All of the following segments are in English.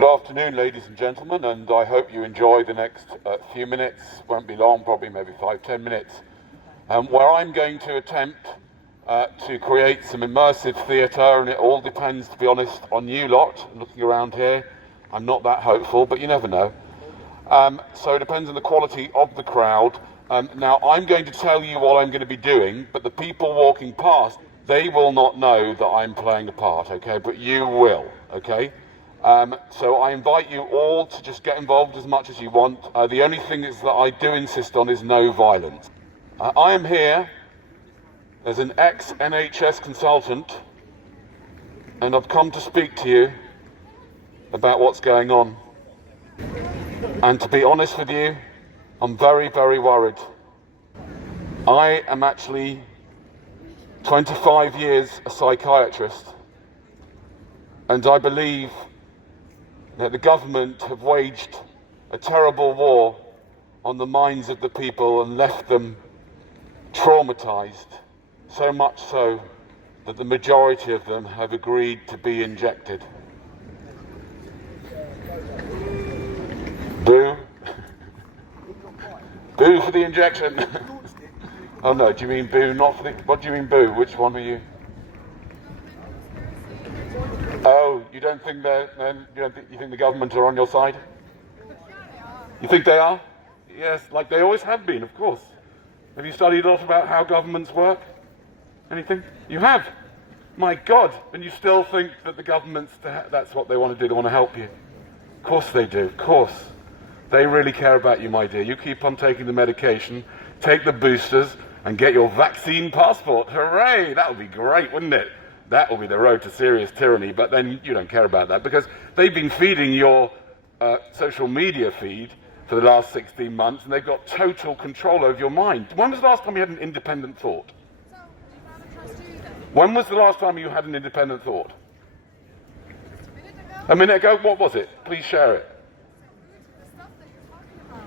Good afternoon, ladies and gentlemen, and I hope you enjoy the next few minutes. Won't be long, probably maybe 5-10 minutes, where I'm going to attempt to create some immersive theatre, and it all depends, to be honest, on you lot. Looking around here, I'm not that hopeful, but you never know. So it depends on the quality of the crowd. Now, I'm going to tell you what I'm going to be doing, but the people walking past, they will not know that I'm playing a part, okay? But you will, okay? So I invite you all to just get involved as much as you want. The only thing is that I do insist on is no violence. I am here as an ex-NHS consultant, and I've come to speak to you about what's going on. And to be honest with you, I'm very, very worried. I am actually 25 years a psychiatrist, and I believe that the government have waged a terrible war on the minds of the people and left them traumatized, so much so that the majority of them have agreed to be injected. Boo. Boo for the injection. Oh no, do you mean boo not for the... What do you mean boo? Which one are you? Oh, you don't think you think the government are on your side? You think they are? Yes, like they always have been, of course. Have you studied a lot about how governments work? Anything? You have? My God, and you still think that the governments, that's what they want to do, they want to help you? Of course they do, of course. They really care about you, my dear. You keep on taking the medication, take the boosters, and get your vaccine passport. Hooray! That would be great, wouldn't it? That will be the road to serious tyranny, but then you don't care about that because they've been feeding your social media feed for the last 16 months and they've got total control over your mind. When was the last time you had an independent thought? When was the last time you had an independent thought? A minute ago? What was it? Please share it.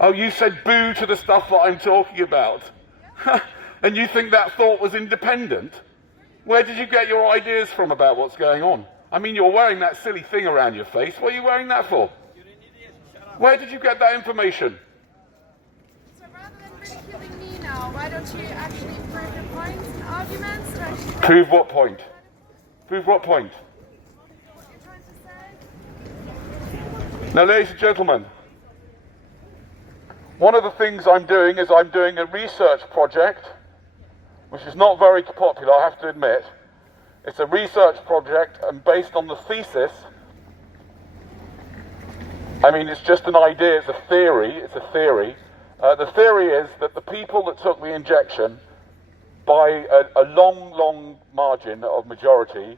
Oh, you said boo to the stuff that I'm talking about. And you think that thought was independent? Where did you get your ideas from about what's going on? I mean, you're wearing that silly thing around your face. What are you wearing that for? Where did you get that information? So rather than ridiculing me now, why don't you actually prove your points and arguments? Prove what point? Prove what point? What you're trying to say? Now, ladies and gentlemen, one of the things I'm doing is I'm doing a research project which is not very popular, I have to admit. It's a research project and based on the thesis. I mean, it's just an idea, it's a theory. The theory is that the people that took the injection, by a long margin of majority,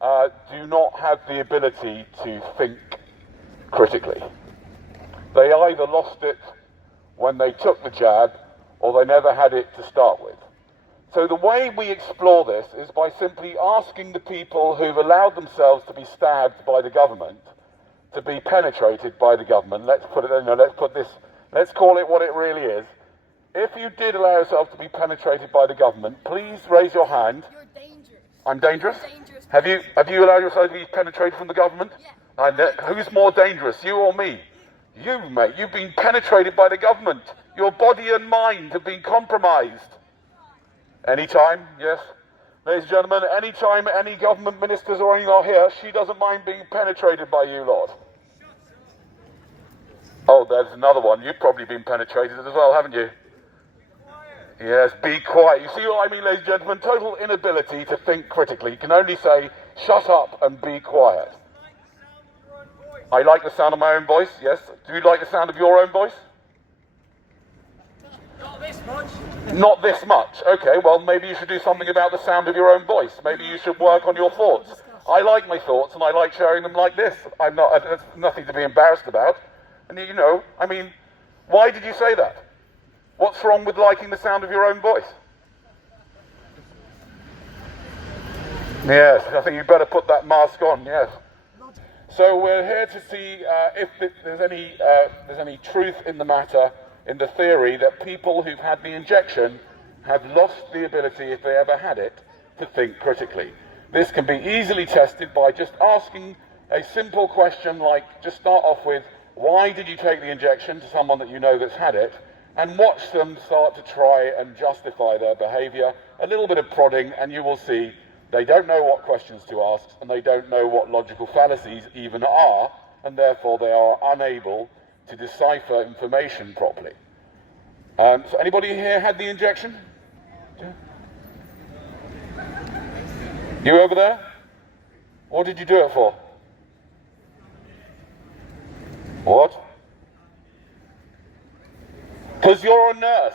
do not have the ability to think critically. They either lost it when they took the jab, or they never had it to start with. So the way we explore this is by simply asking the people who've allowed themselves to be stabbed by the government, to be penetrated by the government. Let's call it what it really is. If you did allow yourself to be penetrated by the government, please raise your hand. You're dangerous. I'm dangerous? Dangerous. Have you allowed yourself to be penetrated from the government? Yeah. Who's more dangerous, you or me? You, mate. You've been penetrated by the government. Your body and mind have been compromised. Anytime, yes. Ladies and gentlemen, anytime any government ministers or anything are here, she doesn't mind being penetrated by you lot. Oh, there's another one. You've probably been penetrated as well, haven't you? Yes, be quiet. You see what I mean, ladies and gentlemen? Total inability to think critically. You can only say, shut up and be quiet. I like the sound of my own voice, yes. Do you like the sound of your own voice? Not this much. Not this much. Okay, well, maybe you should do something about the sound of your own voice. Maybe you should work on your thoughts. I like my thoughts, and I like sharing them like this. There's nothing to be embarrassed about. And you know, I mean, why did you say that? What's wrong with liking the sound of your own voice? Yes, I think you better put that mask on, yes. So we're here to see if there's any truth in the matter, in the theory that people who've had the injection have lost the ability, if they ever had it, to think critically. This can be easily tested by just asking a simple question like, just start off with, why did you take the injection, to someone that you know that's had it, and watch them start to try and justify their behaviour. A little bit of prodding and you will see they don't know what questions to ask and they don't know what logical fallacies even are, and therefore they are unable to decipher information properly. So anybody here had the injection? Yeah. You over there? What did you do it for? What? Because you're a nurse.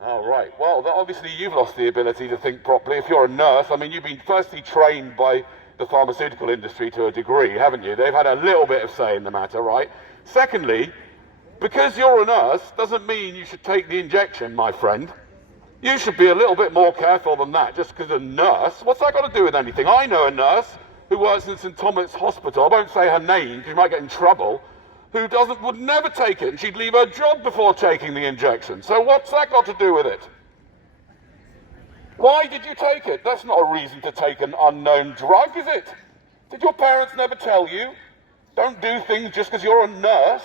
Oh, right. Well, obviously you've lost the ability to think properly. If you're a nurse, I mean, you've been firstly trained by the pharmaceutical industry to a degree, haven't you? They've had a little bit of say in the matter, right? Secondly, because you're a nurse doesn't mean you should take the injection, my friend. You should be a little bit more careful than that, just because a nurse. What's that got to do with anything? I know a nurse who works in St Thomas Hospital. I won't say her name because you might get in trouble. Who would never take it, and she'd leave her job before taking the injection. So what's that got to do with it? Why did you take it? That's not a reason to take an unknown drug, is it? Did your parents never tell you? Don't do things just because you're a nurse.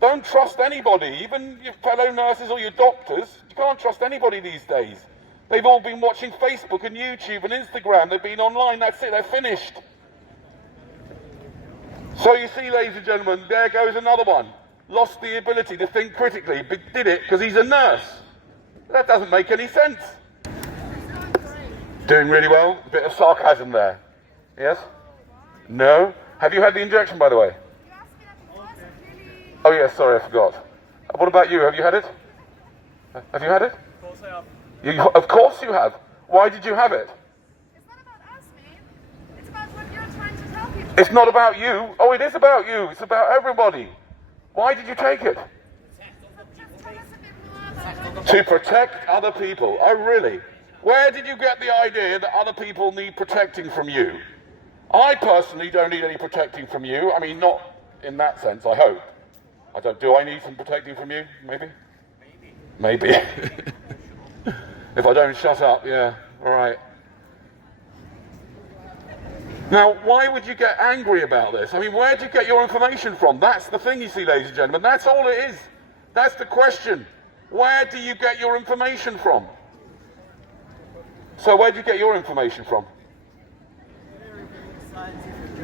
Don't trust anybody, even your fellow nurses or your doctors. You can't trust anybody these days. They've all been watching Facebook and YouTube and Instagram. They've been online, that's it, they're finished. So you see, ladies and gentlemen, there goes another one. Lost the ability to think critically, but did it because he's a nurse. That doesn't make any sense. Doing really well. A bit of sarcasm there. Yes? No? Have you had the injection, by the way? Oh yes, sorry, I forgot. What about you? Have you had it? Have you had it? Of course I have. Of course you have. Why did you have it? It's not about us, mate. It's about what you're trying to tell people. It's not about you. Oh, it is about you. It's about everybody. Why did you take it? Just tell us a bit more about To protect other people. Oh, really? Where did you get the idea that other people need protecting from you? I personally don't need any protecting from you. I mean, not in that sense, I hope. I don't. Do I need some protecting from you? Maybe? Maybe. If I don't shut up, yeah. All right. Now, why would you get angry about this? I mean, where do you get your information from? That's the thing, you see, ladies and gentlemen. That's all it is. That's the question. Where do you get your information from? So where do you get your information from?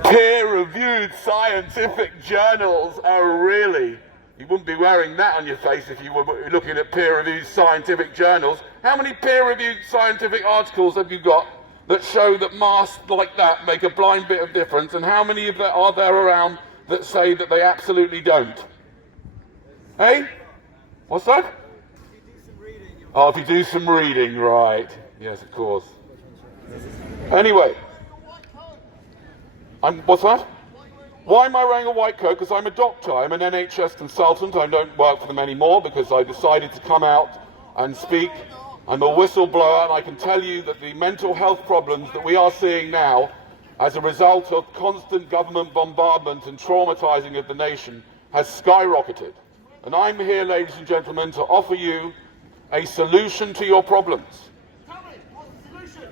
Peer-reviewed scientific journals. Oh, really? You wouldn't be wearing that on your face if you were looking at peer-reviewed scientific journals. How many peer-reviewed scientific articles have you got that show that masks like that make a blind bit of difference, and how many of that are there around that say that they absolutely don't? Hey? What's that? Oh, if you do some reading, right. Yes, of course. Anyway. What's that? Why am I wearing a white coat? Because I'm a doctor. I'm an NHS consultant. I don't work for them anymore because I decided to come out and speak. I'm a whistleblower, and I can tell you that the mental health problems that we are seeing now as a result of constant government bombardment and traumatizing of the nation has skyrocketed. And I'm here, ladies and gentlemen, to offer you a solution to your problems.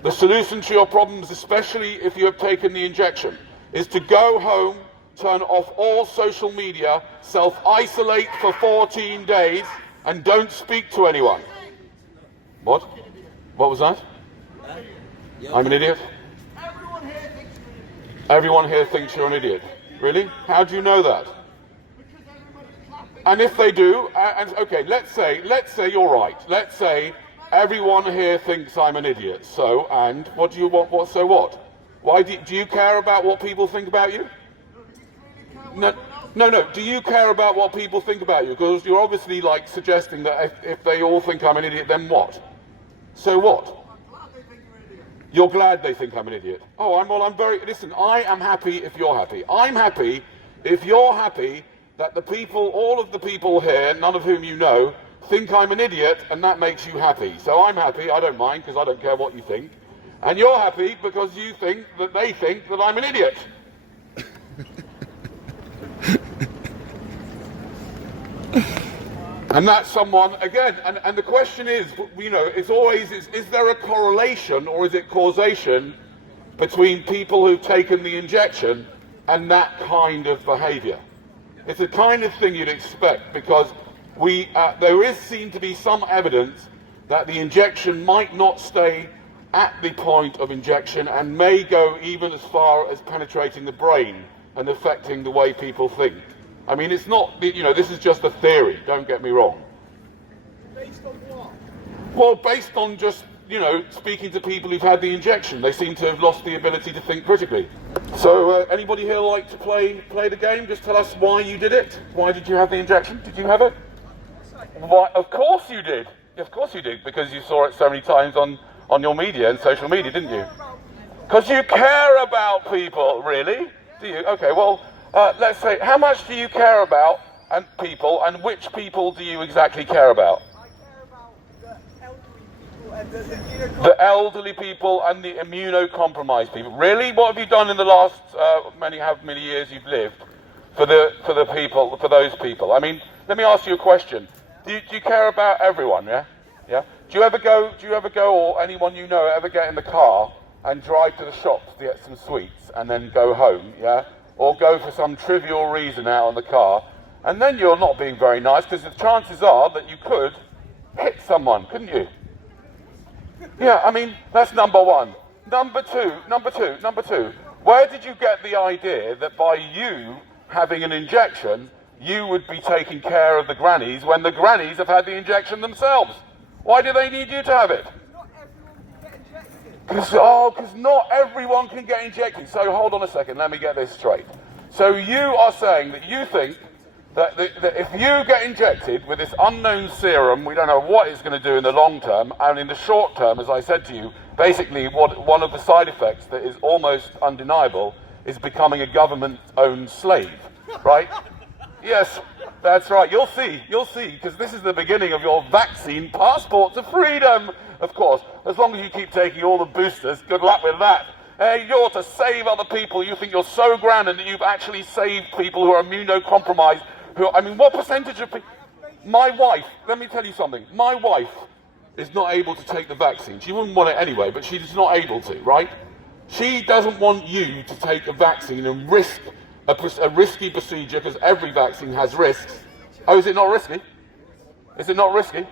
The solution to your problems, especially if you have taken the injection, is to go home, turn off all social media, self-isolate for 14 days, and don't speak to anyone. What? What was that? I'm an idiot? Everyone here thinks you're an idiot. Really? How do you know that? And if they do, and okay, let's say you're right. Let's say everyone here thinks I'm an idiot. So, and what do you want? What? So what? Why do you care about what people think about you? No. Do you care about what people think about you? Because you're obviously like suggesting that if they all think I'm an idiot, then what? So what? You're glad they think I'm an idiot. Oh, listen, I am happy if you're happy. I'm happy if you're happy that the people, all of the people here, none of whom you know, think I'm an idiot, and that makes you happy. So I'm happy, I don't mind, because I don't care what you think. And you're happy because you think that they think that I'm an idiot. And that's someone, again, and the question is, you know, it's always, is there a correlation or is it causation between people who've taken the injection and that kind of behaviour. It's the kind of thing you'd expect, because there is seen to be some evidence that the injection might not stay at the point of injection and may go even as far as penetrating the brain and affecting the way people think. I mean, it's not, this is just a theory, don't get me wrong. Based on what? Well, based on just, speaking to people who've had the injection. They seem to have lost the ability to think critically. So, anybody here like to play the game? Just tell us why you did it. Why did you have the injection? Did you have it? Why? Of course you did. Of course you did, because you saw it so many times on your media and social media, didn't you? Because you care about people, really? Do you? Okay, well, let's say, how much do you care about people, and which people do you exactly care about? The elderly people and the immunocompromised people. Really? What have you done in the last many years you've lived for those people? I mean, let me ask you a question. Do you care about everyone? Yeah. Do you ever go, or anyone you know ever get in the car and drive to the shops to get some sweets and then go home? Yeah. Or go for some trivial reason out in the car, and then you're not being very nice, because the chances are that you could hit someone, couldn't you? Yeah, I mean, that's number one. Number two. Where did you get the idea that by you having an injection, you would be taking care of the grannies when the grannies have had the injection themselves? Why do they need you to have it? Because not everyone can get injected. So hold on a second, let me get this straight. So you are saying that you think that if you get injected with this unknown serum, we don't know what it's going to do in the long term, and in the short term, as I said to you, basically one of the side effects that is almost undeniable is becoming a government-owned slave, right? Yes, that's right. You'll see, because this is the beginning of your vaccine passport to freedom, of course. As long as you keep taking all the boosters, good luck with that. You're to save other people. You think you're so grand and that you've actually saved people who are immunocompromised. What percentage of people... My wife, let me tell you something. My wife is not able to take the vaccine. She wouldn't want it anyway, but she's not able to, right? She doesn't want you to take a vaccine and risk a risky procedure, because every vaccine has risks. Oh, is it not risky? Is it not risky?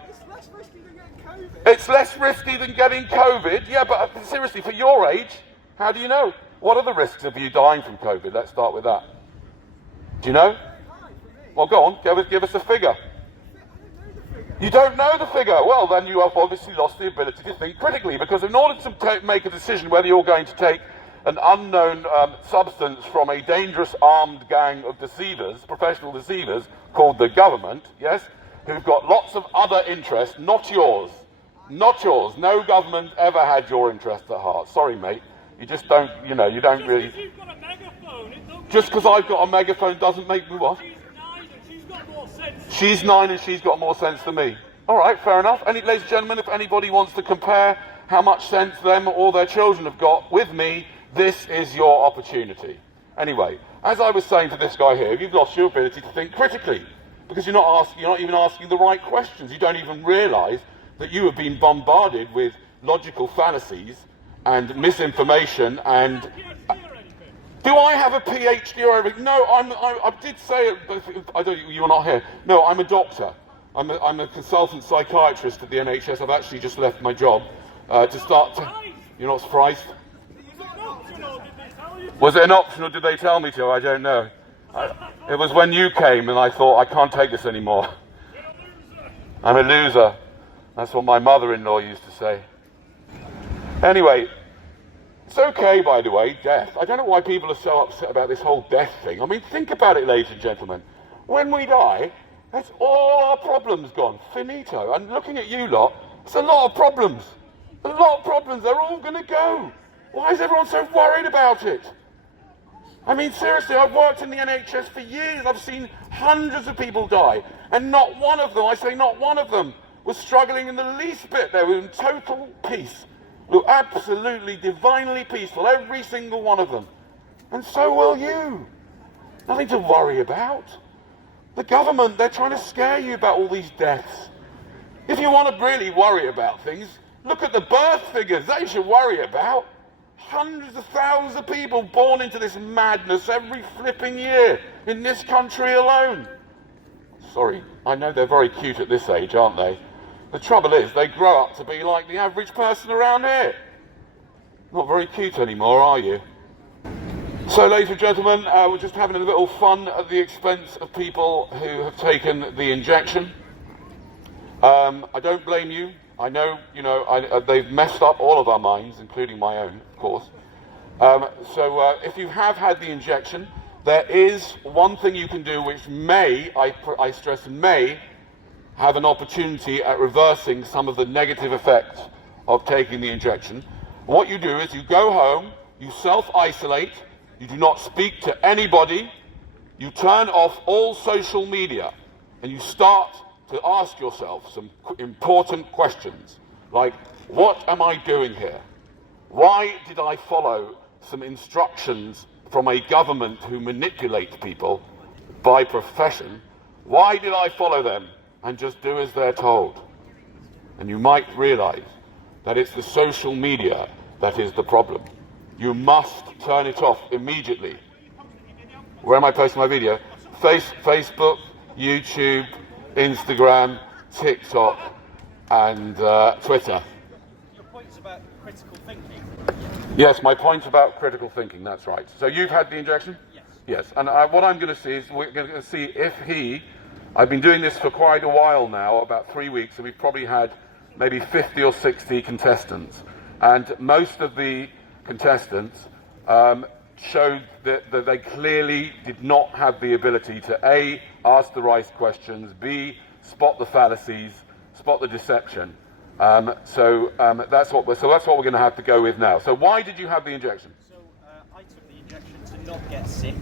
It's less risky than getting COVID. Yeah, but seriously, for your age, how do you know? What are the risks of you dying from COVID? Let's start with that. Do you know? Well, go on, give us a figure. You don't know the figure. Well, then you have obviously lost the ability to think critically, because in order to make a decision whether you're going to take an unknown substance from a dangerous armed gang of deceivers, professional deceivers, called the government, yes, who've got lots of other interests, not yours. Not yours. No government ever had your interest at heart. Sorry, mate. You just don't, you don't really... Just because you've got a megaphone... Just because I've got a megaphone doesn't make me what? She's 9 and she's got more sense. She's 9 and she's got more sense than me. All right, fair enough. Ladies and gentlemen, if anybody wants to compare how much sense them or their children have got with me, this is your opportunity. Anyway, as I was saying to this guy here, you've lost your ability to think critically, because you're not even asking the right questions. You don't even realise that you have been bombarded with logical fallacies and misinformation and... Do I have a PhD or anything? No, I did say it, but you're not here. No, I'm a doctor. I'm a consultant psychiatrist at the NHS. I've actually just left my job to start to... You're not surprised? Was it an option or did they tell me to? I don't know. It was when you came and I thought, I can't take this anymore. I'm a loser. That's what my mother-in-law used to say. Anyway, it's okay, by the way, death. I don't know why people are so upset about this whole death thing. I mean, think about it, ladies and gentlemen. When we die, that's all our problems gone. Finito. And looking at you lot, it's a lot of problems. A lot of problems. They're all going to go. Why is everyone so worried about it? I mean, seriously, I've worked in the NHS for years. I've seen hundreds of people die. And not one of them, I say not one of them, was struggling in the least bit. They were in total peace. Look, absolutely, divinely peaceful, every single one of them. And so will you. Nothing to worry about. The government, they're trying to scare you about all these deaths. If you want to really worry about things, look at the birth figures. They should worry about. hundreds of thousands of people born into this madness every flipping year in this country alone. Sorry, I know they're very cute at this age, aren't they? The trouble is, they grow up to be like the average person around here. Not very cute anymore, are you? So, ladies and gentlemen, we're just having a little fun at the expense of people who have taken the injection. I don't blame you. I know, they've messed up all of our minds, including my own, of course. So if you have had the injection, there is one thing you can do which may, I stress may, have an opportunity at reversing some of the negative effects of taking the injection. What you do is you go home, you self-isolate, you do not speak to anybody, you turn off all social media, and you start to ask yourself some important questions, like, what am I doing here? Why did I follow some instructions from a government who manipulate people by profession? Why did I follow them and just do as they're told? And you might realize that it's the social media that is the problem. You must turn it off immediately. Where am I posting my video? Facebook, YouTube, Instagram, TikTok, and Twitter. Your point's about critical thinking. Yes, my point's about critical thinking, that's right. So you've had the injection? Yes. Yes, and what I'm going to see is we're going to see if I've been doing this for quite a while now, about 3 weeks, and we've probably had maybe 50 or 60 contestants. And most of the contestants showed that they clearly did not have the ability to A, ask the right questions, B, spot the fallacies, spot the deception. So that's what we're going to have to go with now. So why did you have the injection? So I took the injection to not get sick.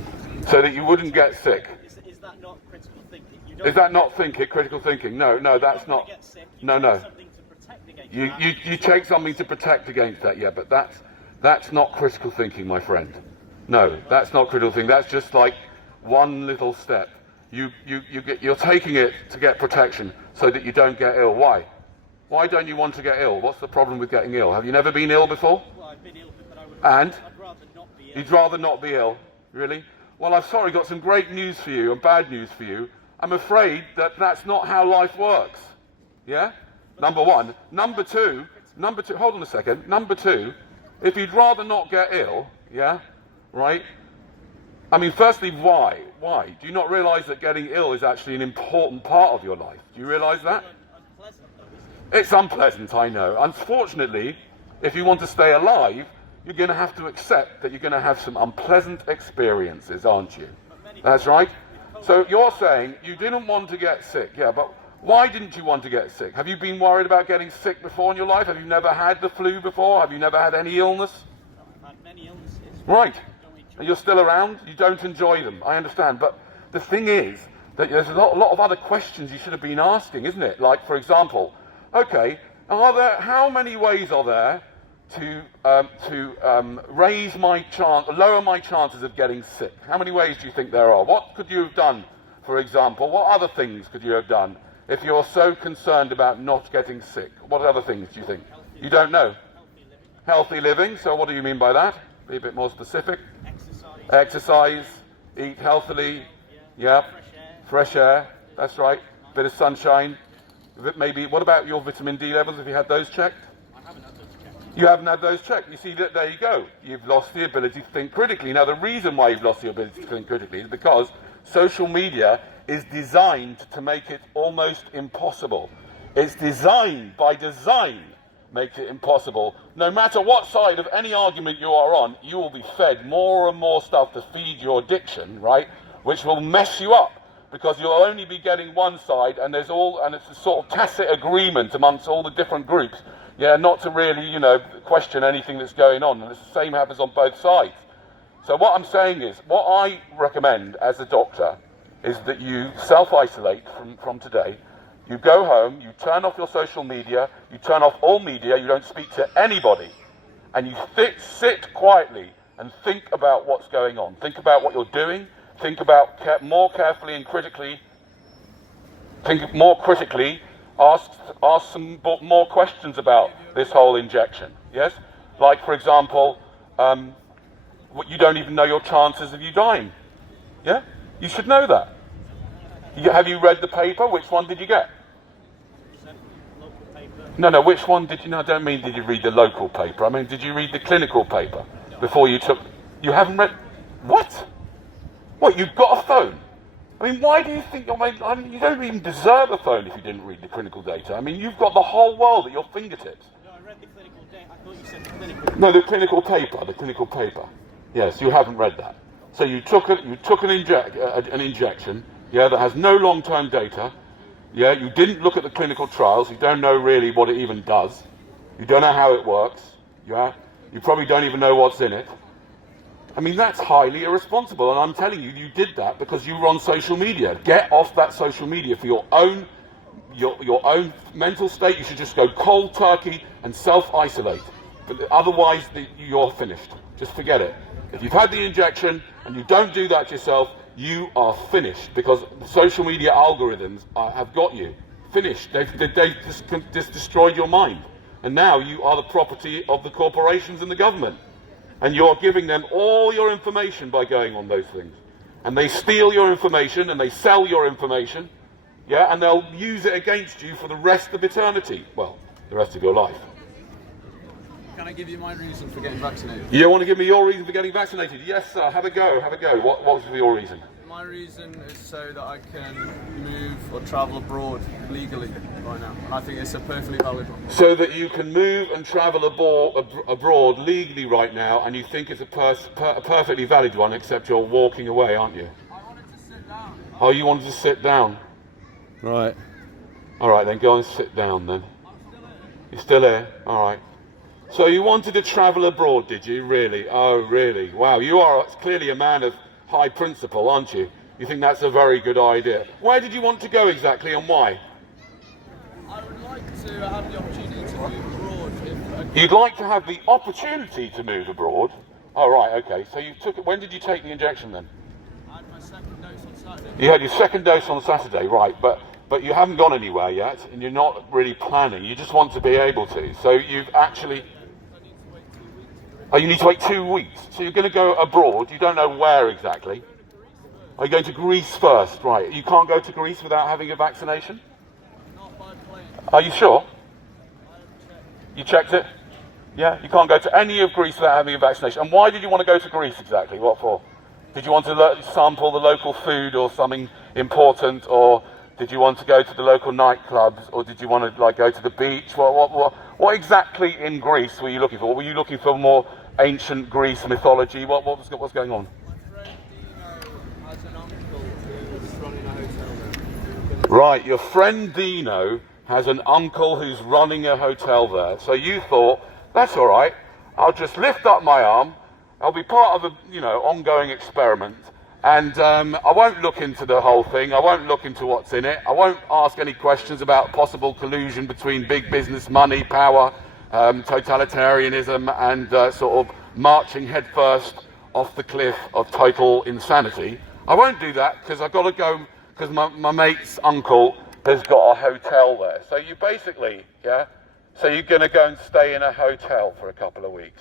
So that you wouldn't get sick. Is that not critical thinking? Is that not critical thinking? No, that's not. Get sick, No. something to protect against that. You take something to protect against that, yeah, but that's not critical thinking, my friend. No, that's not critical thinking. That's just like one little step. You're taking it to get protection so that you don't get ill. Why? Why don't you want to get ill? What's the problem with getting ill? Have you never been ill before? Well, I've been ill, but And? I'd rather not be ill. You'd rather not be ill, really? Well, I've got some great news for you and bad news for you. I'm afraid that that's not how life works. Yeah? Number one. Number two, hold on a second. Number two, if you'd rather not get ill, yeah, right? I mean, firstly, why? Why? Do you not realise that getting ill is actually an important part of your life? Do you realise that? Unpleasant, though, isn't it? It's unpleasant, I know. Unfortunately, if you want to stay alive, you're going to have to accept that you're going to have some unpleasant experiences, aren't you? That's right. So you're saying you didn't want to get sick, yeah, but why didn't you want to get sick? Have you been worried about getting sick before in your life? Have you never had the flu before? Have you never had any illness? I've had many illnesses. Right. Don't enjoy And you're still around? You don't enjoy them. I understand. But the thing is that there's a lot of other questions you should have been asking, isn't it? Like, for example, okay, how many ways are there to lower my chances of getting sick? How many ways do you think there are? What could you have done, for example? What other things could you have done if you're so concerned about not getting sick? What other things do you think? You don't know. Healthy living. So what do you mean by that? Be a bit more specific. Exercise, eat healthily. Yeah. Fresh air. That's right. Bit of sunshine. Maybe. What about your vitamin D levels? Have you had those checked? You haven't had those checked. You see, there you go. You've lost the ability to think critically. Now, the reason why you've lost the ability to think critically is because social media is designed to make it almost impossible. It's designed, by design, makes it impossible. No matter what side of any argument you are on, you will be fed more and more stuff to feed your addiction, right? Which will mess you up, because you'll only be getting one side, and it's a sort of tacit agreement amongst all the different groups. Yeah, not to really, question anything that's going on. And the same happens on both sides. So what I'm saying is, what I recommend as a doctor is that you self-isolate from today. You go home, you turn off your social media, you turn off all media, you don't speak to anybody. And you sit quietly and think about what's going on. Think about what you're doing. Think about more carefully and critically. Think more critically. Ask some more questions about this whole injection, yes? Like, for example, you don't even know your chances of you dying. Yeah? You should know that. Have you read the paper? Which one did you get? Local paper. No, which one did you, no, I don't mean did you read the local paper. I mean, did you read the clinical paper before you took, you haven't read, what? What, you've got a phone? I mean, why do you think, you don't even deserve a phone if you didn't read the clinical data. I mean, you've got the whole world at your fingertips. No, I read the clinical data. I thought you said clinical. No, the clinical paper. Yes, you haven't read that. So you took an injection, yeah, that has no long-term data. Yeah, you didn't look at the clinical trials. You don't know really what it even does. You don't know how it works. Yeah, you probably don't even know what's in it. I mean, that's highly irresponsible, and I'm telling you, you did that because you were on social media. Get off that social media for your own mental state. You should just go cold turkey and self-isolate. But otherwise, you're finished. Just forget it. If you've had the injection and you don't do that yourself, you are finished because the social media algorithms have got you. Finished. They've just destroyed your mind. And now you are the property of the corporations and the government. And you're giving them all your information by going on those things. And they steal your information and they sell your information. Yeah, and they'll use it against you for the rest of eternity. Well, the rest of your life. Can I give you my reason for getting vaccinated? You want to give me your reason for getting vaccinated? Yes, sir. Have a go. What was your reason? My reason is so that I can move or travel abroad legally right now. And I think it's a perfectly valid one. So that you can move and travel abroad legally right now, and you think it's a perfectly valid one, except you're walking away, aren't you? I wanted to sit down. Oh, you wanted to sit down? Right. All right, then go and sit down then. You're still here? All right. So you wanted to travel abroad, did you? Really? Oh, really? Wow, you are clearly a man of high principle, aren't you? You think that's a very good idea. Where did you want to go exactly, and why? I would like to have the opportunity to move abroad. You'd like to have the opportunity to move abroad? Oh, right, okay. So you took it. When did you take the injection then? I had my second dose on Saturday. You had your second dose on Saturday, right? But you haven't gone anywhere yet, and you're not really planning. You just want to be able to. So you've actually. Oh, you need to wait 2 weeks. So you're going to go abroad. You don't know where exactly. Are you going to Greece first? Right. You can't go to Greece without having a vaccination? Not by plane. Are you sure? I haven't checked. You checked it? Yeah? You can't go to any of Greece without having a vaccination. And why did you want to go to Greece exactly? What for? Did you want to sample the local food or something important? Or did you want to go to the local nightclubs? Or did you want to go to the beach? What exactly in Greece were you looking for? Were you looking for more ancient Greece mythology? What's going on? My friend Dino has an uncle who's running a hotel there. Right, your friend Dino has an uncle who's running a hotel there. So you thought, that's all right. I'll just lift up my arm. I'll be part of a ongoing experiment. And I won't look into the whole thing. I won't look into what's in it. I won't ask any questions about possible collusion between big business, money, power, totalitarianism, and sort of marching headfirst off the cliff of total insanity. I won't do that because I've got to go because my mate's uncle has got a hotel there. So you basically, so you're going to go and stay in a hotel for a couple of weeks.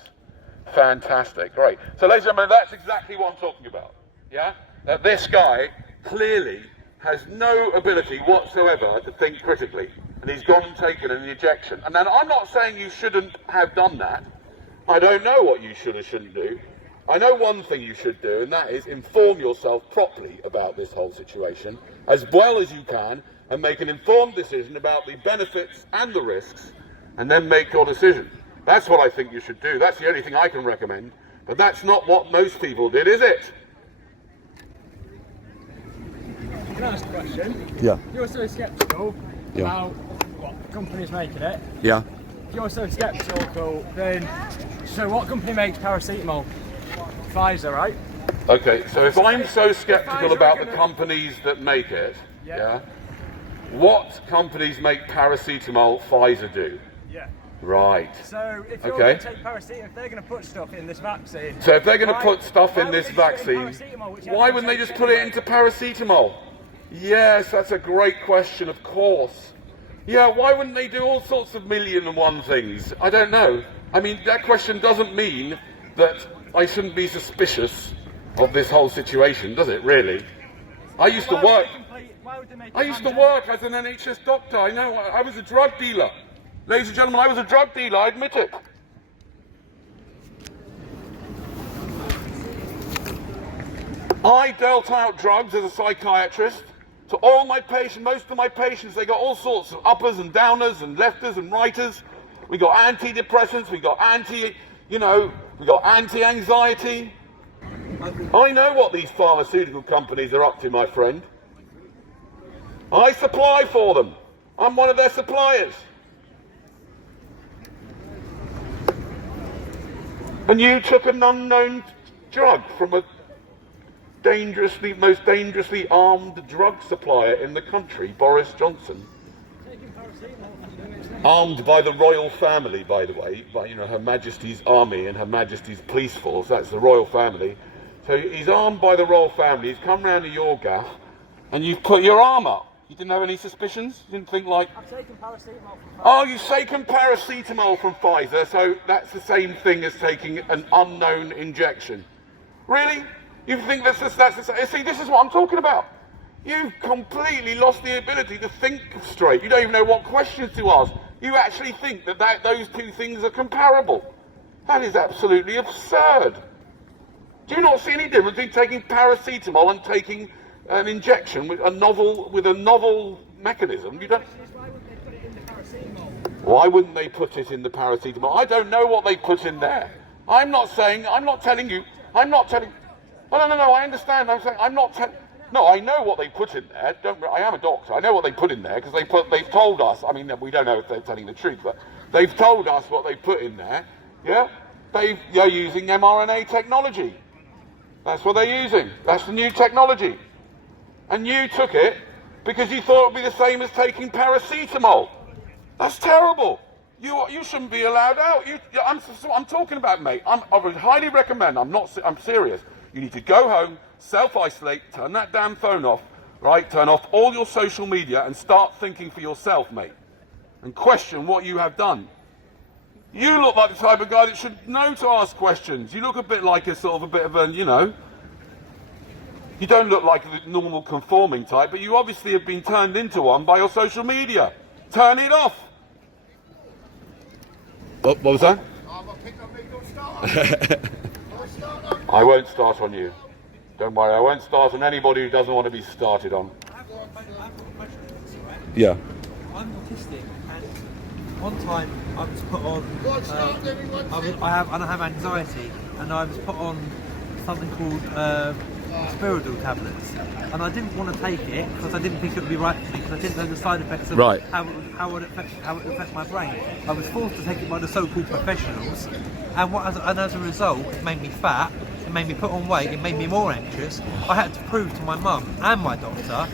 Fantastic, great. So ladies and gentlemen, that's exactly what I'm talking about. Yeah? That this guy clearly has no ability whatsoever to think critically. And he's gone and taken an injection. And then I'm not saying you shouldn't have done that. I don't know what you should or shouldn't do. I know one thing you should do, and that is inform yourself properly about this whole situation, as well as you can, and make an informed decision about the benefits and the risks, and then make your decision. That's what I think you should do. That's the only thing I can recommend. But that's not what most people did, is it? Can I ask a question? Yeah. You're so sceptical about what company's making it. Yeah. If you're so sceptical, then so what company makes paracetamol? Pfizer, right? Okay, so if I'm so sceptical about the companies that make it, what companies make paracetamol Pfizer do? Yeah. Right. So if you're Okay. going to take paracetamol, if they're going to put stuff in this vaccine. So if they're going to why- put stuff why in would this they put it in vaccine, paracetamol, which why wouldn't they just put it anyway? into paracetamol? Yes, that's a great question, of course. Yeah, why wouldn't they do all sorts of million and one things? I don't know. I mean, that question doesn't mean that I shouldn't be suspicious of this whole situation, does it, really? I used to work. I used to work as an NHS doctor. I know, I was a drug dealer. Ladies and gentlemen, I was a drug dealer, I admit it. I dealt out drugs as a psychiatrist to all my patients. Most of my patients, they got all sorts of uppers and downers and lefters and righters. We got antidepressants, we got we got anti-anxiety. I know what these pharmaceutical companies are up to, my friend. I supply for them. I'm one of their suppliers. And you took an unknown drug from a most dangerously armed drug supplier in the country, Boris Johnson. Armed by the royal family, by the way, by Her Majesty's Army and Her Majesty's Police Force. That's the royal family. So he's armed by the royal family. He's come round to your gaff, and you've put your arm up. You didn't have any suspicions? You didn't think like... I've taken paracetamol from Pfizer. Oh, you've taken paracetamol from Pfizer, so that's the same thing as taking an unknown injection. Really? You think that's see, this is what I'm talking about. You've completely lost the ability to think straight. You don't even know what questions to ask. You actually think that those two things are comparable. That is absolutely absurd. Do you not see any difference between taking paracetamol and taking an injection with a novel mechanism? You don't. Why wouldn't they put it in the paracetamol? I don't know what they put in there. I'm not telling you. No, I understand. No, I know what they put in there. I am a doctor. I know what they put in there because they've told us. I mean, we don't know if they're telling the truth, but they've told us what they put in there. Yeah, they're using mRNA technology. That's what they're using. That's the new technology. And you took it because you thought it would be the same as taking paracetamol. That's terrible. You shouldn't be allowed out. I'm talking about, mate. I would highly recommend. I'm serious. You need to go home, self-isolate, turn that damn phone off, right? Turn off all your social media and start thinking for yourself, mate. And question what you have done. You look like the type of guy that should know to ask questions. You look a bit like a bit of a, you don't look like the normal conforming type, but you obviously have been turned into one by your social media. Turn it off. What was that? I won't start on you. Don't worry, I won't start on anybody who doesn't want to be started on. I have one question, right? Yeah. I'm autistic, and one time I was put on. I have anxiety, and I was put on something called Spiridol tablets, and I didn't want to take it because I didn't think it would be right for me because I didn't know the side effects of how it would affect my brain. I was forced to take it by the so-called professionals, and as a result, it made me fat. It made me put on weight, it made me more anxious. I had to prove to my mum and my doctor,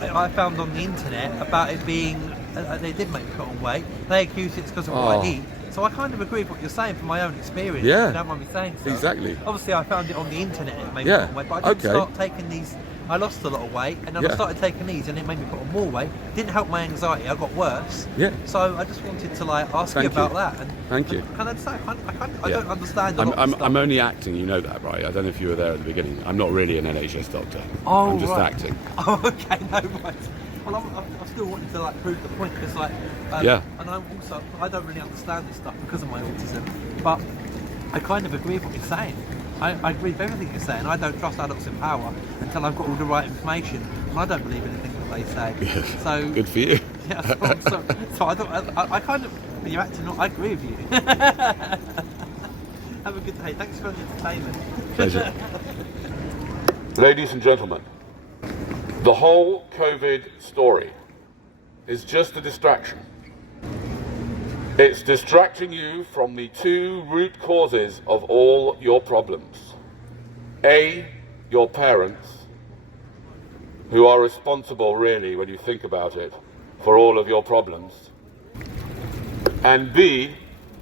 I found on the internet about it being, they did make me put on weight. They accused it's because of what I eat. So I kind of agree with what you're saying from my own experience. Yeah. If you don't mind me saying so. Exactly. Obviously I found it on the internet, it made me put on weight, but I didn't start taking these. I lost a lot of weight, and then I started taking these, and it made me put on more weight. Didn't help my anxiety. I got worse. Yeah. So I just wanted to ask you about that. And Thank you. Can I say I don't understand. I'm only acting. You know that, right? I don't know if you were there at the beginning. I'm not really an NHS doctor. Oh, I'm just right. acting. Oh, okay, no right. Well, I'm still wanting to prove the point because and I don't really understand this stuff because of my autism, but I kind of agree with what you're saying. I agree with everything you're saying. I don't trust adults in power until I've got all the right information, and I don't believe anything that they say. Yeah. So good for you. Yeah, so I kind of you're acting. I agree with you. Have a good day. Thanks for the entertainment. Pleasure. Ladies and gentlemen, the whole COVID story is just a distraction. It's distracting you from the two root causes of all your problems. A, your parents, who are responsible really, when you think about it, for all of your problems. And B,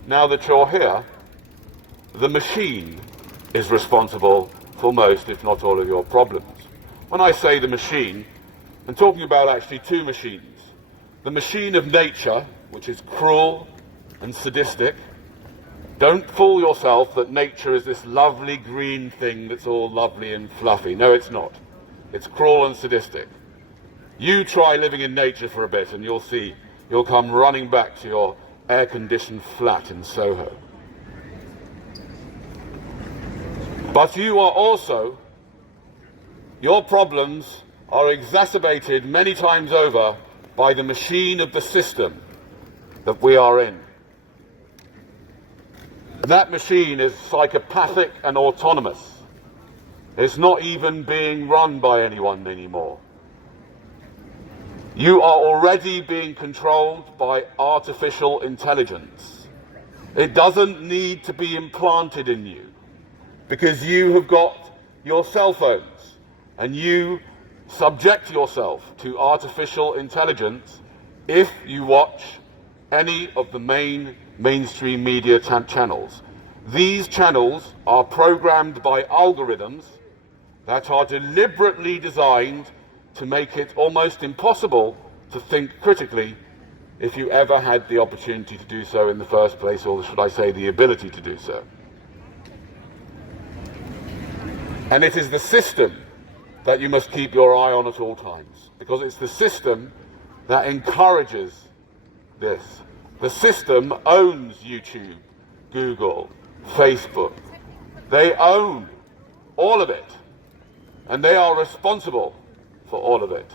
now that you're here, the machine is responsible for most, if not all, of your problems. When I say the machine, I'm talking about actually two machines. The machine of nature, which is cruel and sadistic, Don't fool yourself that nature is this lovely green thing that's all lovely and fluffy. No, it's not. It's cruel and sadistic. You try living in nature for a bit and you'll see, you'll come running back to your air-conditioned flat in Soho. But you are also, your problems are exacerbated many times over by the machine of the system that we are in. That machine is psychopathic and autonomous. It's not even being run by anyone anymore. You are already being controlled by artificial intelligence. It doesn't need to be implanted in you because you have got your cell phones and you subject yourself to artificial intelligence if you watch any of the mainstream media channels. These channels are programmed by algorithms that are deliberately designed to make it almost impossible to think critically if you ever had the opportunity to do so in the first place, or should I say the ability to do so. And it is the system that you must keep your eye on at all times, because it's the system that encourages this. The system owns YouTube, Google, Facebook. They own all of it, and they are responsible for all of it.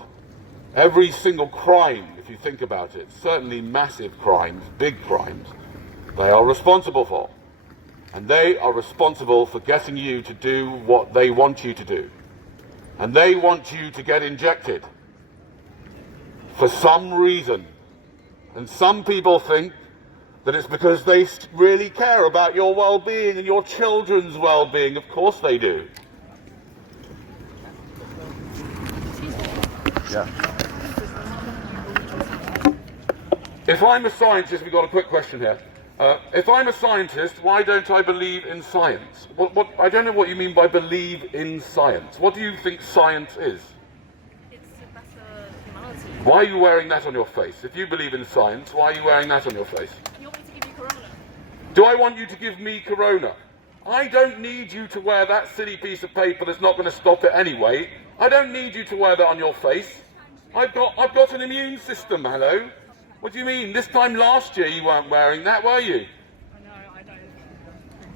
Every single crime, if you think about it, certainly massive crimes, big crimes, they are responsible for. And they are responsible for getting you to do what they want you to do. And they want you to get injected for some reason. And some people think that it's because they really care about your well-being and your children's well-being. Of course they do. Yeah. If I'm a scientist, we've got a quick question here. If I'm a scientist, why don't I believe in science? I don't know what you mean by believe in science. What do you think science is? It's a better humanity. Why are you wearing that on your face? If you believe in science, why are you wearing that on your face? You want me to give you corona? Do I want you to give me corona? I don't need you to wear that silly piece of paper that's not going to stop it anyway. I don't need you to wear that on your face. I've got an immune system, hello? What do you mean? This time last year you weren't wearing that, were you? No, I don't.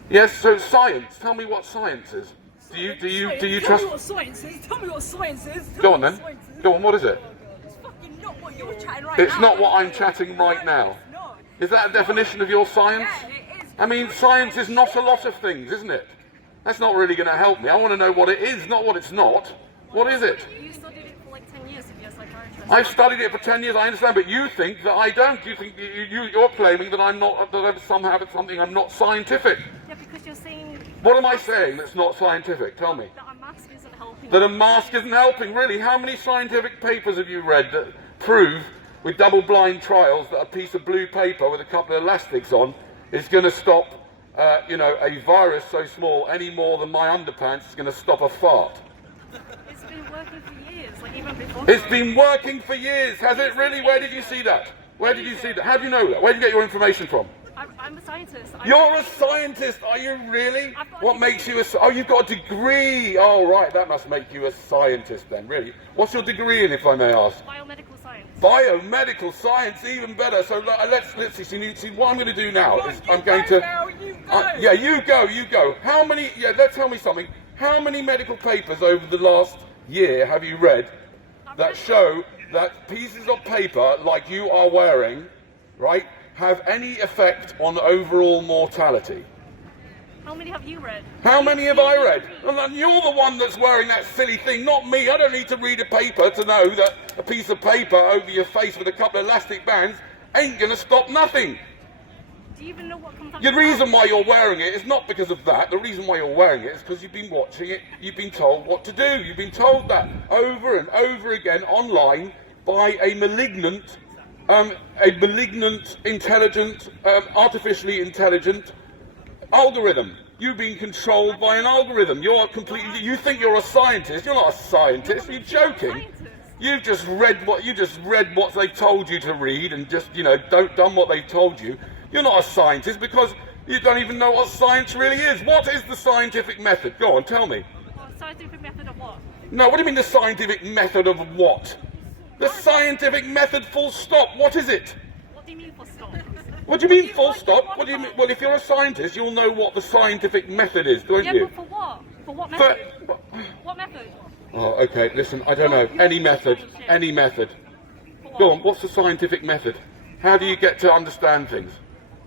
Yes, so science. Tell me what science is. Do you trust? Tell me what science is. Tell me what science is. Go on then. Go on, what is it? It's fucking not what you're chatting right now. It's not what I'm chatting right now. It's not. Is that a definition of your science? Yeah, it is. I mean, science is not a lot of things, isn't it? That's not really going to help me. I want to know what it is, not what it's not. What is it? You studied it for like 10 years if you're a psychiatrist. I've studied it for 10 years, I understand, but you think that I don't. You think you're claiming that I'm not, that I'm somehow something I'm not scientific. Yeah, because you're saying... What am I saying that's not scientific? Tell me. That a mask isn't helping. That a mask isn't helping, really? How many scientific papers have you read that prove, with double-blind trials, that a piece of blue paper with a couple of elastics on is going to stop, a virus so small any more than my underpants is going to stop a fart? It's been working for years, like even before. It's been working for years, has it really? Where did you see that? Where did you see that? How do you know that? Where did you get your information from? I'm a scientist. You're a scientist, are you really? I've got a What makes you oh, you've got a degree. Oh, right, that must make you a scientist then, really. What's your degree in, if I may ask? Biomedical science. Biomedical science, even better. So let's see what I'm going to do now is I'm going to... yeah, you go. How many, tell me something. How many medical papers over the last year have you read that show that pieces of paper like you are wearing, right, have any effect on overall mortality? How many have you read? How many have I read? Well, you're the one that's wearing that silly thing, not me. I don't need to read a paper to know that a piece of paper over your face with a couple of elastic bands ain't going to stop nothing. Do you even know what comes The reason why you're wearing it is not because of that. The reason why you're wearing it is because you've been watching it, you've been told what to do. You've been told that over and over again online by a malignant, intelligent, artificially intelligent algorithm. You've been controlled by an algorithm. You think you're a scientist. You're not a scientist. You're joking. You've just read what they've told you to read and just, done what they've told you. You're not a scientist because You don't even know what science really is. What is the scientific method? Go on, tell me. Scientific method of what? No, what do you mean the scientific method of what? The scientific method full stop. What is it? What do you mean for stop? What do you mean full stop? What do you mean? Well, if you're a scientist, you'll know what the scientific method is, don't Yeah, you? but for what? For what method? What method? Oh, okay, listen, I don't know. Any method. Any method. For what? Go on, what's the scientific method? How do you get to understand things?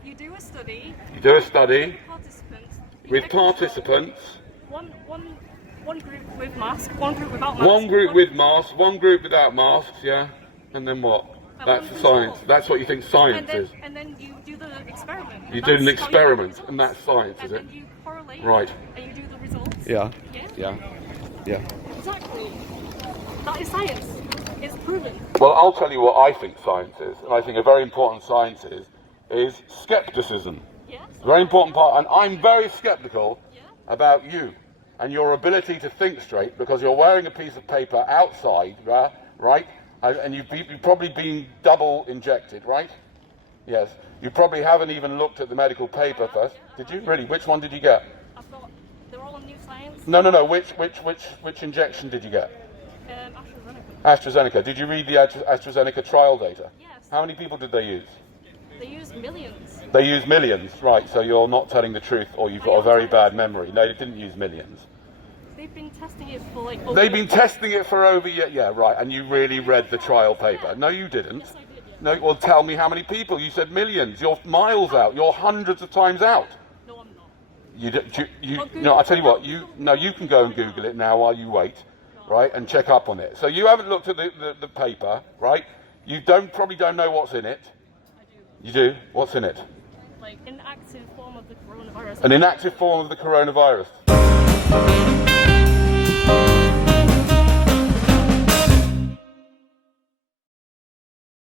You do a study. You do a study Participants. with participants. One group with mask, one group without mask. One group with masks, one group without masks, yeah? And then what? And That's one the science. result. That's what you think science is. And then you do the experiment. You and do an that's how you get the experiment, results. and that's science, is and it? then you correlate. Right. And you do the results. Yeah. Yeah? Yeah. Yeah. Exactly. That is science. It's proven. Well, I'll tell you what I think science is, and I think a very important science is skepticism. Yes. Very important part, and I'm very skeptical Yeah. about you and your ability to think straight because you're wearing a piece of paper outside, right? And you've probably been double injected, right? Yes. You probably haven't even looked at the medical paper first. Did you? Really? Which one did you get? I've got. They're all on new science. No. Which injection did you get? AstraZeneca. AstraZeneca. Did you read the AstraZeneca trial data? Yes. How many people did they use? They use millions. They used millions, right? So you're not telling the truth, or you've got a very bad memory. No, they didn't use millions. They've been testing it for like. They've been testing it for over yeah, right. And you really read the trial paper? No, you didn't. Yes, I did. Yeah. No, well, tell me how many people. You said millions. You're miles out. You're hundreds of times out. No, I'm not. No, I tell you what. You can go and Google it now while you wait, right, and check up on it. So you haven't looked at the paper, right? You probably don't know what's in it. I do. You do. What's in it? Like inactive form of the coronavirus. An inactive form of the coronavirus.